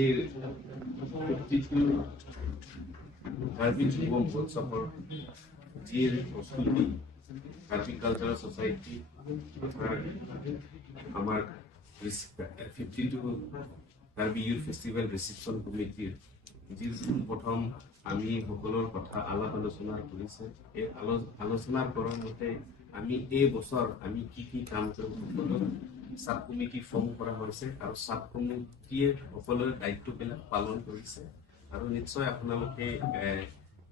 এই 52 কাৰ্বি যুৱ মহোৎসৱৰ যি প্ৰস্তুতি কাৰ্বি কালচাৰেল ছ'চাইটি আমাৰ 52 কাৰ্বি ইউথ ফেষ্টিভেল ৰিচিপশ্যন কমিটিৰ যি প্ৰথম আমি সকলোৰ কথা আলাপ আলোচনা কৰিছে। এই আলোচনাৰ কৰাৰ মতে আমি এই বছৰ আমি কি কাম কৰিম সাব কমিটি ফৰ্ম কৰা হৈছে আৰু সাব কমিটিয়ে সকলোৰে দায়িত্ববিলাক পালন কৰিছে। আৰু নিশ্চয় আপোনালোকে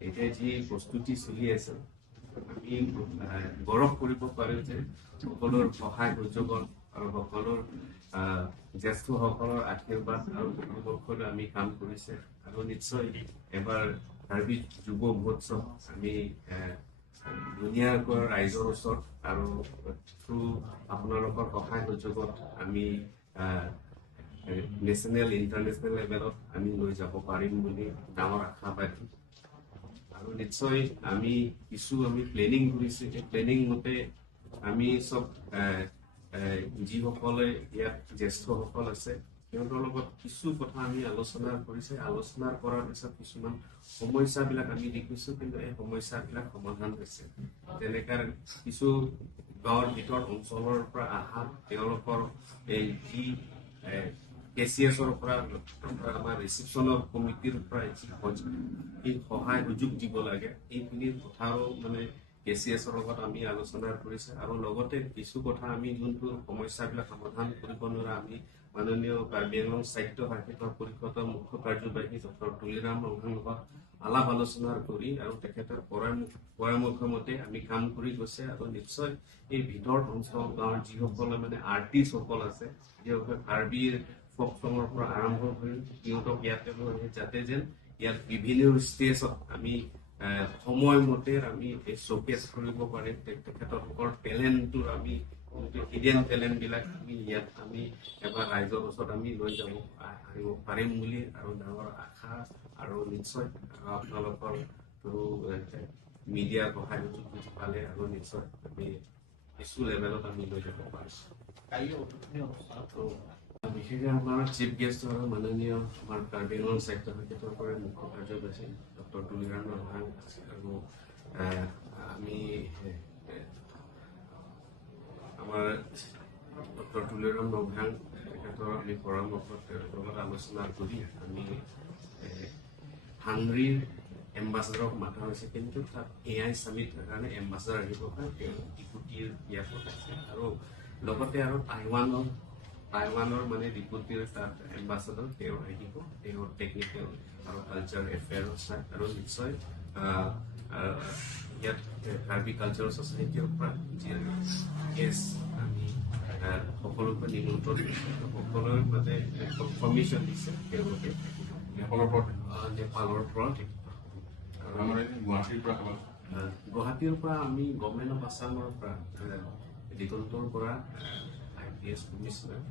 এতিয়া যি প্ৰস্তুতি চলি আছে আমি গৌৰৱ কৰিব পাৰোঁ যে সকলোৰ সহায় সুযোগত আৰু সকলোৰ জ্যেষ্ঠসকলৰ আশীৰ্বাদ আৰু পৰামৰ্শলৈ আমি কাম কৰিছে। আৰু নিশ্চয় এবাৰ কাৰ্বি যুৱ মহোৎসৱ আমি ধুনীয়াকৈ ৰাইজৰ ওচৰত আৰু থ্ৰু আপোনালোকৰ সহায় সুযোগত আমি নেশ্যনেল ইণ্টাৰনেশ্যনেল লেভেলত আমি লৈ যাব পাৰিম বুলি ডাঙৰ আশাবাদী। আৰু নিশ্চয় আমি প্লেনিং কৰিছোঁ। এই প্লেনিং মতে আমি চব যিসকলে ইয়াত জ্যেষ্ঠসকল আছে সিহঁতৰ লগত কিছু কথা আমি আলোচনা কৰিছে। আলোচনা কৰাৰ পিছত কিছুমান সমস্যাবিলাক আমি দেখিছোঁ, কিন্তু এই সমস্যাবিলাক সমাধান হৈছে। তেনেকৈ কিছু গাঁৱৰ ভিতৰত অঞ্চলৰ পৰা অহা তেওঁলোকৰ এই যি KCSৰ পৰা আমাৰ ৰিচিপশ্যনৰ কমিটিৰ পৰা এই সহায় সুযোগ দিব লাগে, এইখিনিৰ কথাও মানে KCSৰ লগত আমি আলোচনা কৰিছে। আৰু লগতে কিছু কথা আমি যোনটো সমস্যাবিলাক সমাধান কৰিব নোৱাৰা আমি মাননীয় কাৰ্বি আংলং সাহিত্য সাহিত্য পৰিষদৰ মুখ্য কাৰ্যবাহী ডক্টৰ তুলিৰাম নৱভাঙৰ লগত আলাপ আলোচনা কৰি আৰু তেখেতৰ পৰামৰ্শ মতে আমি কাম কৰি গৈছে। আৰু নিশ্চয় এই ভিতৰ অঞ্চল গাঁৱৰ যিসকলে মানে আৰ্টিষ্টসকল আছে, যিসকলে কাৰ্বিৰ ফক চঙৰ পৰা আৰম্ভ কৰি সিহঁতক ইয়াতে যাতে যেন ইয়াত বিভিন্ন ষ্টেজত আমি সময়মতে আমি শ্ব'কেছ কৰিব পাৰিম। তেখেতলোকৰ টেলেণ্টটোৰ আমি হিডেন টেলেণ্টবিলাক আমি ইয়াত আমি এবাৰ ৰাইজৰ ওচৰত আমি লৈ আহিব পাৰিম বুলি আৰু ডাঙৰ আশা। আৰু নিশ্চয় আপোনালোকৰ মিডিয়াৰ সহায় সুযোগ পালে আৰু নিশ্চয় আমি কিছু লেভেলত আমি লৈ যাব পাৰিছোঁ। বিশেষকৈ আমাৰ চিফ গেষ্ট আৰু মাননীয় আমাৰ কাৰ্বি আংলং সাহিত্য সাহিত্যৰ পৰা মুখ্য কাৰ্যবাহী ডক্টৰ তুলিৰাম নৱভাঙ আছে। আৰু আমি আমাৰ ডক্টৰ তুলিৰাম নৱভাঙ তেখেতৰ আমি পৰামৰ্শত লগত আলোচনা কৰি আমি হাংৰীৰ এম্বাচাডৰক মাতা হৈছে, কিন্তু তাত AI চামিট কাৰণে এম্বাচাডাৰ আহিব পাৰে, তেওঁ ডিপুটিৰ ইয়াত পঠাইছে। আৰু লগতে আৰু টাইৱানৰ মানে ডিপুটিৰ তাত এম্বাচাডৰ তেওঁ আহিব, তেওঁ টেকনিকেল আৰু কালচাৰ এফেয়াৰত চায়। আৰু নিশ্চয় ইয়াত কাৰ্বি কালচাৰেল ছ'চাইটিৰ পৰা যি গেষ্ট আমি সকলোকে নিমন্ত্ৰণ দিছে, সকলোৱে মানে কনফাৰ্মেশ্যন দিছে তেওঁলোকে নেপালৰ পৰা। গুৱাহাটীৰ পৰা আমি গভৰ্ণমেণ্ট অফ আছামৰ পৰা দিগন্তৰ পৰা IPS কমিশ্যনাৰ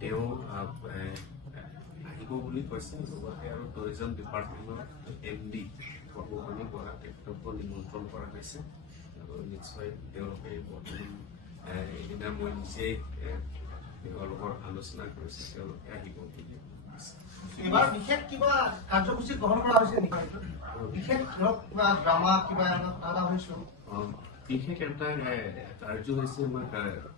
তেওঁ আহিব বুলি কৈছে। লগতে আৰু টুৰিজম ডিপাৰ্টমেণ্টৰ MD পদ্মমণি বৰা তেখেতকো নিমন্ত্ৰণ কৰা হৈছে। আৰু নিশ্চয় তেওঁলোকে এদিনা মই নিজেই তেওঁলোকৰ আলোচনা কৰিছে, তেওঁলোকে আহিব বুলি। এবাৰ বিশেষ কিবা কাৰ্যসূচী গ্ৰহণ কৰা হৈছে নেকি? বিশেষ ড্ৰামা কিবা এটা হৈছে? বিশেষ এটা কাৰ্য হৈছে আমাৰ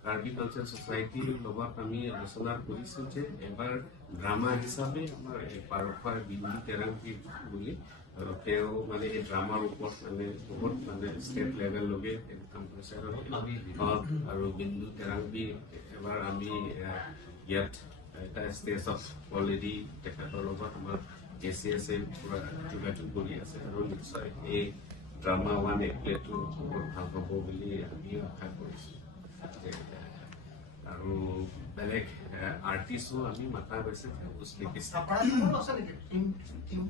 কাৰ্বি কালচাৰ ছ'চাইটিৰ লগত আমি আলোচনা কৰিছোঁ যে এবাৰ ড্ৰামা হিচাপে আমাৰ পাৰফাৰ বিন্দু তেৰাংগী বুলি তেওঁ মানে এই ড্ৰামাৰ ওপৰত মানে বহুত মানে ষ্টেট লেভেললৈকে কাম কৰিছে। আৰু বিন্দু তেৰাংগী এবাৰ আমি ইয়াত এটা ষ্টেজত অলৰেডি তেখেতৰ লগত আমাৰ KCSে পুৰা যোগাযোগ কৰি আছে। আৰু নিশ্চয় এই ড্ৰামা প্লেটো বহুত ভাল হ'ব বুলি আমি আশা কৰিছোঁ। আৰু বেলেগ আৰ্টিষ্টো আমি মাতা হৈছে।